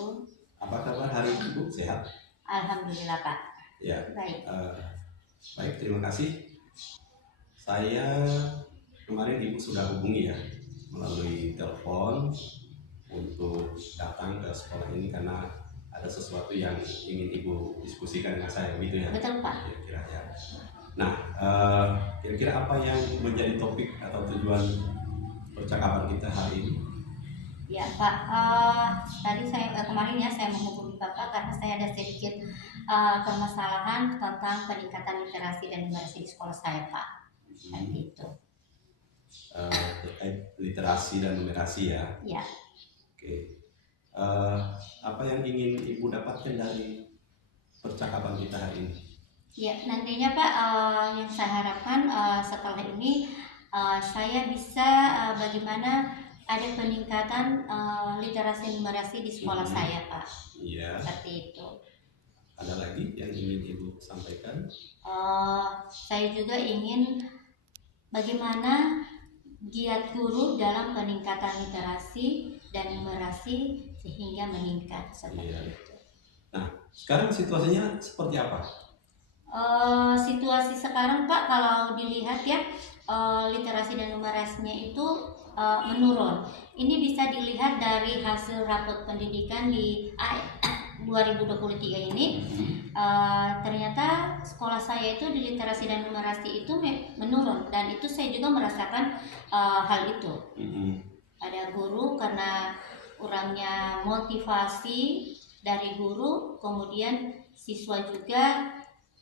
wabarakatuh. Apa kabar hari ini, Bu? Sehat? Alhamdulillah Pak. Ya, Baik. baik, terima kasih. Saya kemarin Ibu sudah hubungi ya melalui telepon untuk datang ke sekolah ini karena ada sesuatu yang ingin Ibu diskusikan dengan saya, begitu ya? Betul Pak. Kira-kira ya. Nah, kira-kira apa yang menjadi topik atau tujuan percakapan kita hari ini? Ya Pak, tadi kemarin ya saya menghubungi Bapak karena saya ada sedikit permasalahan tentang peningkatan literasi dan numerasi di sekolah saya Pak. Itu. Terkait literasi dan numerasi ya? Ya. Oke. Apa yang ingin Ibu dapatkan dari percakapan kita hari ini? Ya, nantinya Pak, yang saya harapkan setelah ini saya bisa bagaimana ada peningkatan literasi numerasi di sekolah saya Pak. Iya. Seperti itu. Ada lagi yang ingin Ibu sampaikan? Saya juga ingin bagaimana giat guru dalam peningkatan literasi dan numerasi sehingga meningkat seperti itu. Nah, sekarang situasinya seperti apa? Situasi sekarang Pak, kalau dilihat ya, literasi dan numerasinya itu menurun. Ini bisa dilihat dari hasil rapot pendidikan di 2023 ini. Ternyata sekolah saya itu di literasi dan numerasi itu menurun, dan itu saya juga merasakan hal itu. Ada guru karena kurangnya motivasi dari guru, kemudian siswa juga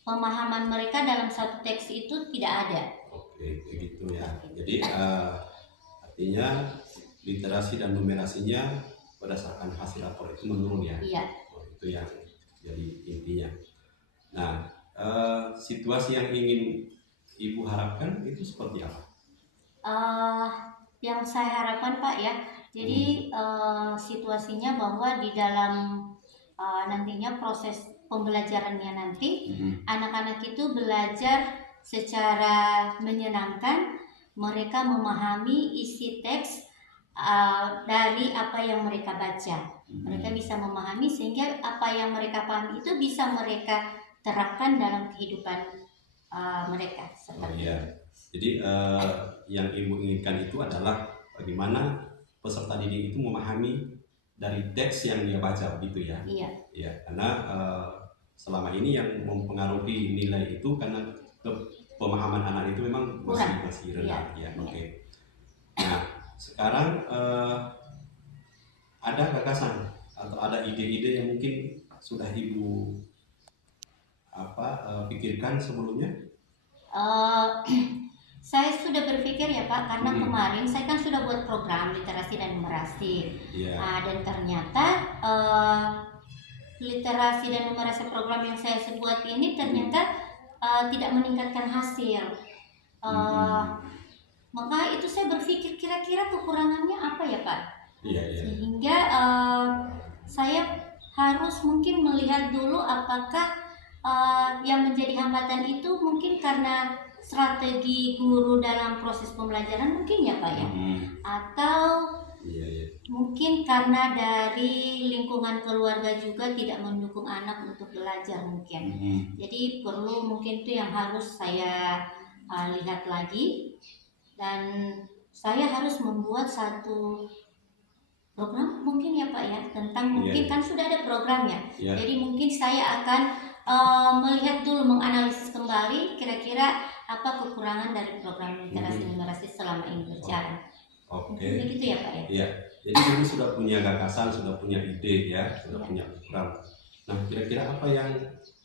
pemahaman mereka dalam satu teks itu tidak ada. Oke, begitu ya. Jadi artinya literasi dan numerasinya berdasarkan hasil rapor itu menurun ya. Iya. Itu yang jadi intinya. Nah, situasi yang ingin Ibu harapkan itu seperti apa? Yang saya harapkan Pak ya, jadi situasinya bahwa di dalam nantinya proses pembelajarannya nanti, anak-anak itu belajar secara menyenangkan, mereka memahami isi teks dari apa yang mereka baca. Mereka bisa memahami sehingga apa yang mereka pahami itu bisa mereka terapkan dalam kehidupan mereka. Seperti itu. Jadi yang Ibu inginkan itu adalah bagaimana peserta didik itu memahami dari teks yang dia baca, begitu ya? Iya. Ya, karena selama ini yang mempengaruhi nilai itu karena pemahaman anak itu memang masih rendah. Ya, oke. Nah, sekarang ada gagasan atau ada ide-ide yang mungkin sudah Ibu pikirkan sebelumnya? Saya sudah berpikir ya Pak, karena kemarin saya kan sudah buat program literasi dan numerasi. Dan ternyata literasi dan numerasi program yang saya buat ini ternyata tidak meningkatkan hasil. Maka itu saya berpikir kira-kira kekurangannya apa ya Pak? Sehingga saya harus mungkin melihat dulu apakah yang menjadi hambatan itu mungkin karena strategi guru dalam proses pembelajaran mungkin ya Pak ya, atau mungkin karena dari lingkungan keluarga juga tidak mendukung anak untuk belajar mungkin. Jadi perlu mungkin itu yang harus saya lihat lagi, dan saya harus membuat satu program mungkin ya Pak ya, tentang mungkin kan sudah ada programnya. Jadi mungkin saya akan melihat dulu, menganalisis kembali kira-kira apa kekurangan dari program literasi numerasi selama ini berjalan. Mungkin begitu ya Pak ya. Iya. Jadi Ibu sudah punya gagasan, sudah punya ide ya, sudah punya program. Nah, kira-kira apa yang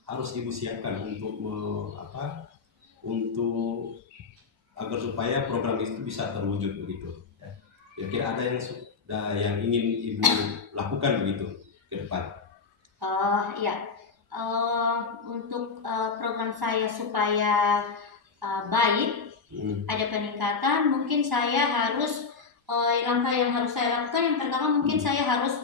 harus Ibu siapkan untuk untuk agar supaya program itu bisa terwujud begitu? Kira-kira ada yang ingin Ibu lakukan begitu ke depan? Iya. Untuk program saya supaya baik, ada peningkatan, mungkin saya harus langkah yang harus saya lakukan yang pertama mungkin saya harus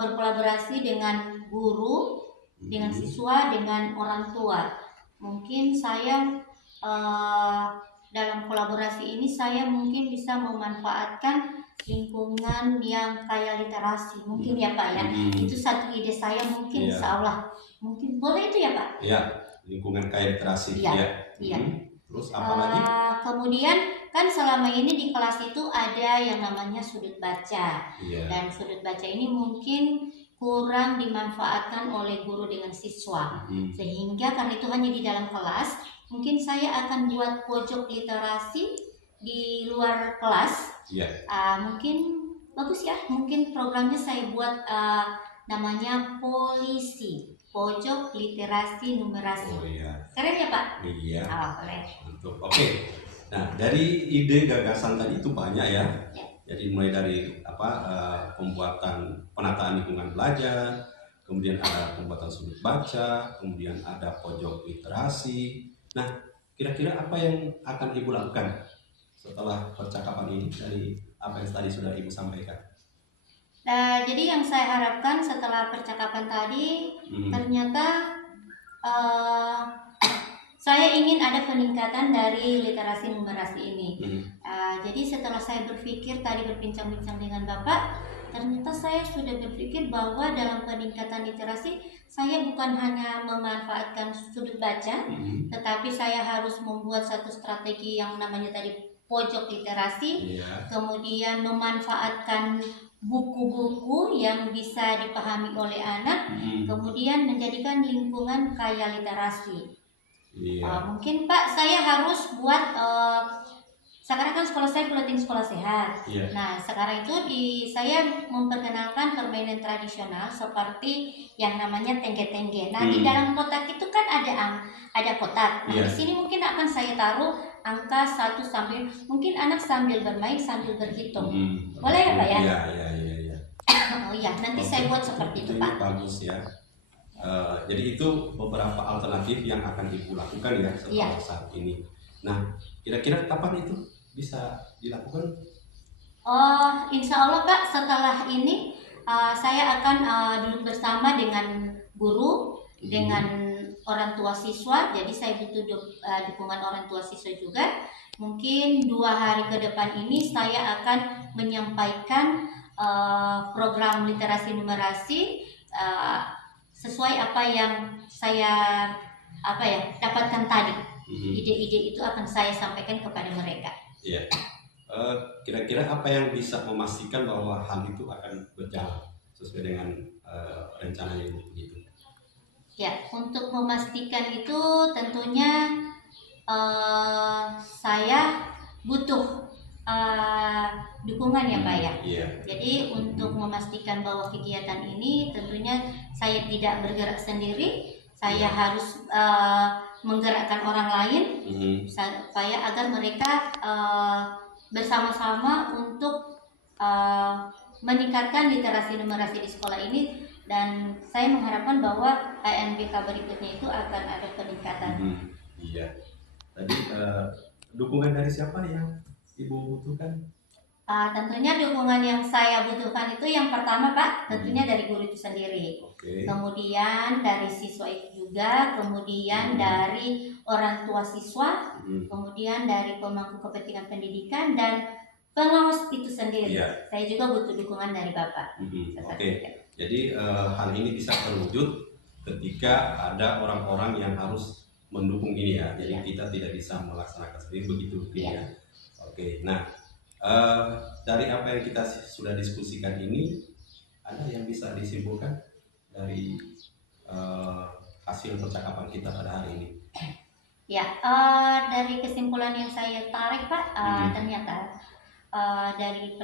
berkolaborasi dengan guru, dengan siswa, dengan orang tua. Mungkin saya dalam kolaborasi ini saya mungkin bisa memanfaatkan lingkungan yang kaya literasi, mungkin ya Pak ya. Itu satu ide saya, mungkin insya Allah mungkin boleh itu ya Pak. Ya, lingkungan kaya literasi. Iya. Terus apa lagi? Kemudian kan selama ini di kelas itu ada yang namanya sudut baca, dan sudut baca ini mungkin kurang dimanfaatkan oleh guru dengan siswa, sehingga karena itu hanya di dalam kelas, mungkin saya akan buat pojok literasi di luar kelas. Mungkin bagus ya, mungkin programnya saya buat namanya polisi, pojok literasi numerasi. Keren ya Pak? Iya. Boleh. Oke. Nah, dari ide gagasan tadi itu banyak ya. Jadi mulai dari pembuatan penataan lingkungan belajar, kemudian ada pembuatan sudut baca, kemudian ada pojok literasi. Nah, kira-kira apa yang akan Ibu lakukan setelah percakapan ini dari apa yang tadi sudah Ibu sampaikan? Jadi yang saya harapkan setelah percakapan tadi, ternyata saya ingin ada peningkatan dari literasi numerasi ini. Jadi setelah saya berpikir tadi berbincang-bincang dengan Bapak, ternyata saya sudah berpikir bahwa dalam peningkatan literasi saya bukan hanya memanfaatkan sudut baca, tetapi saya harus membuat satu strategi yang namanya tadi pojok literasi, kemudian memanfaatkan buku-buku yang bisa dipahami oleh anak, kemudian menjadikan lingkungan kaya literasi. Mungkin Pak saya harus buat sekarang kan sekolah saya Bulletin Sekolah Sehat. Nah sekarang itu saya memperkenalkan permainan tradisional seperti yang namanya tengge-tengge. Nah di dalam kotak itu kan ada kotak. Nah di sini mungkin akan saya taruh angka 1 sampai, mungkin anak sambil bermain sambil berhitung. Boleh ya Pak ya? Iya. Oh iya, nanti saya buat seperti itu Pak. Bagus ya. Jadi itu beberapa alternatif yang akan Ibu lakukan ya setelah saat ini. Nah, kira-kira kapan itu bisa dilakukan? Insya Allah Kak, setelah ini saya akan duduk bersama dengan guru, dengan orang tua siswa. Jadi saya butuh dukungan orang tua siswa juga. Mungkin 2 hari ke depan ini saya akan menyampaikan program literasi numerasi sesuai apa yang saya dapatkan tadi. Ide-ide itu akan saya sampaikan kepada mereka. Kira-kira apa yang bisa memastikan bahwa hal itu akan berjalan sesuai dengan rencana Ibu gitu? Ya, untuk memastikan itu tentunya saya butuh dukungan ya Pak ya. Jadi untuk memastikan bahwa kegiatan ini tentunya saya tidak bergerak sendiri, saya harus menggerakkan orang lain supaya agar mereka bersama-sama untuk meningkatkan literasi numerasi di sekolah ini, dan saya mengharapkan bahwa ANBK berikutnya itu akan ada peningkatan. Tadi dukungan dari siapa yang Ibu butuhkan? Tentunya dukungan yang saya butuhkan itu yang pertama Pak, tentunya dari guru itu sendiri. Kemudian dari siswa itu juga, kemudian dari orang tua siswa, kemudian dari pemangku kepentingan pendidikan dan pengawas itu sendiri. Saya juga butuh dukungan dari Bapak. Jadi hal ini bisa terwujud ketika ada orang-orang yang harus mendukung ini ya. Jadi kita tidak bisa melaksanakan sendiri begitu ya. Nah dari apa yang kita sudah diskusikan ini, ada yang bisa disimpulkan dari hasil percakapan kita pada hari ini? Dari kesimpulan yang saya tarik Pak, ternyata dari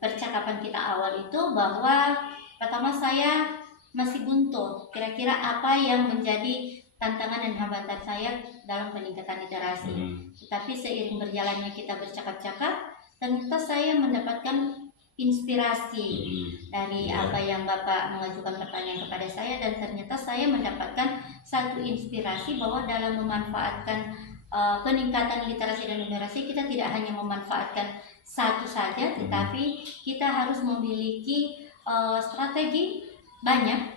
percakapan kita awal itu bahwa pertama saya masih buntu kira-kira apa yang menjadi tantangan dan hambatan saya dalam peningkatan literasi. Tetapi seiring berjalannya kita bercakap-cakap, ternyata saya mendapatkan inspirasi dari apa yang Bapak mengajukan pertanyaan kepada saya, dan ternyata saya mendapatkan satu inspirasi bahwa dalam memanfaatkan peningkatan literasi dan numerasi kita tidak hanya memanfaatkan satu saja, tetapi kita harus memiliki strategi banyak.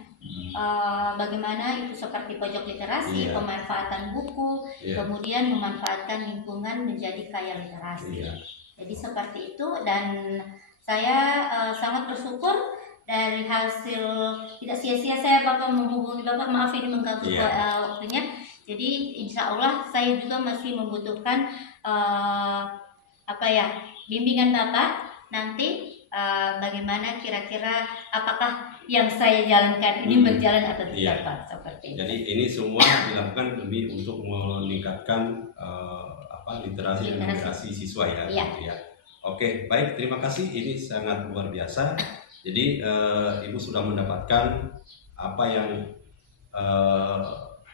Bagaimana itu seperti pojok literasi, pemanfaatan buku, kemudian memanfaatkan lingkungan menjadi kaya literasi. Jadi seperti itu, dan Saya sangat bersyukur dari hasil, tidak sia-sia saya Bapak menghubungi Bapak, maaf ini mengganggu waktunya. Jadi insya Allah saya juga masih membutuhkan bimbingan Bapak nanti, bagaimana kira-kira apakah yang saya jalankan ini berjalan atau tidak Pak, seperti itu. Jadi ini semua dilakukan demi untuk meningkatkan literasi dan numerasi siswa ya. Gitu ya. Oke, baik, terima kasih. Ini sangat luar biasa. Jadi Ibu sudah mendapatkan apa yang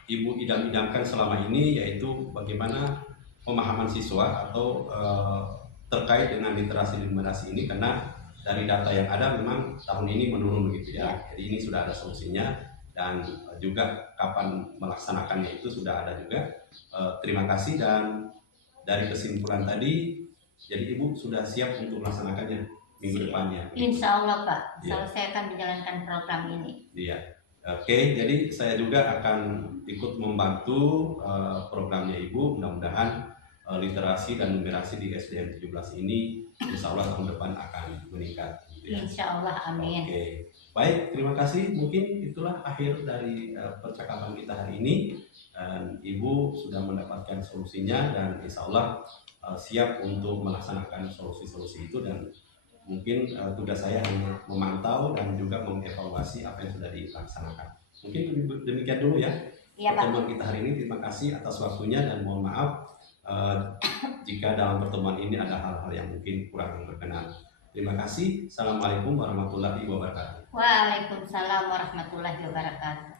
Ibu idam-idamkan selama ini, yaitu bagaimana pemahaman siswa atau terkait dengan literasi dan numerasi ini, karena dari data yang ada memang tahun ini menurun begitu ya. Jadi ini sudah ada solusinya dan juga kapan melaksanakannya itu sudah ada juga. Terima kasih, dan dari kesimpulan tadi, jadi Ibu sudah siap untuk melaksanakannya minggu depannya. Insya Allah Pak, saya akan menjalankan program ini. Iya. Oke, jadi saya juga akan ikut membantu programnya Ibu. Mudah-mudahan literasi dan numerasi di SDN 17 ini insya Allah tahun depan akan meningkat. Gitu ya. Insya Allah, amin. Oke, baik, terima kasih. Mungkin itulah akhir dari percakapan kita hari ini. Dan Ibu sudah mendapatkan solusinya dan insya Allah siap untuk melaksanakan solusi-solusi itu, dan mungkin tugas saya hanya memantau dan juga mengevaluasi apa yang sudah dilaksanakan. Mungkin demikian dulu ya pertemuan kita hari ini. Terima kasih atas waktunya dan mohon maaf jika dalam pertemuan ini ada hal-hal yang mungkin kurang berkenan. Terima kasih. Assalamualaikum warahmatullahi wabarakatuh. Waalaikumsalam warahmatullahi wabarakatuh.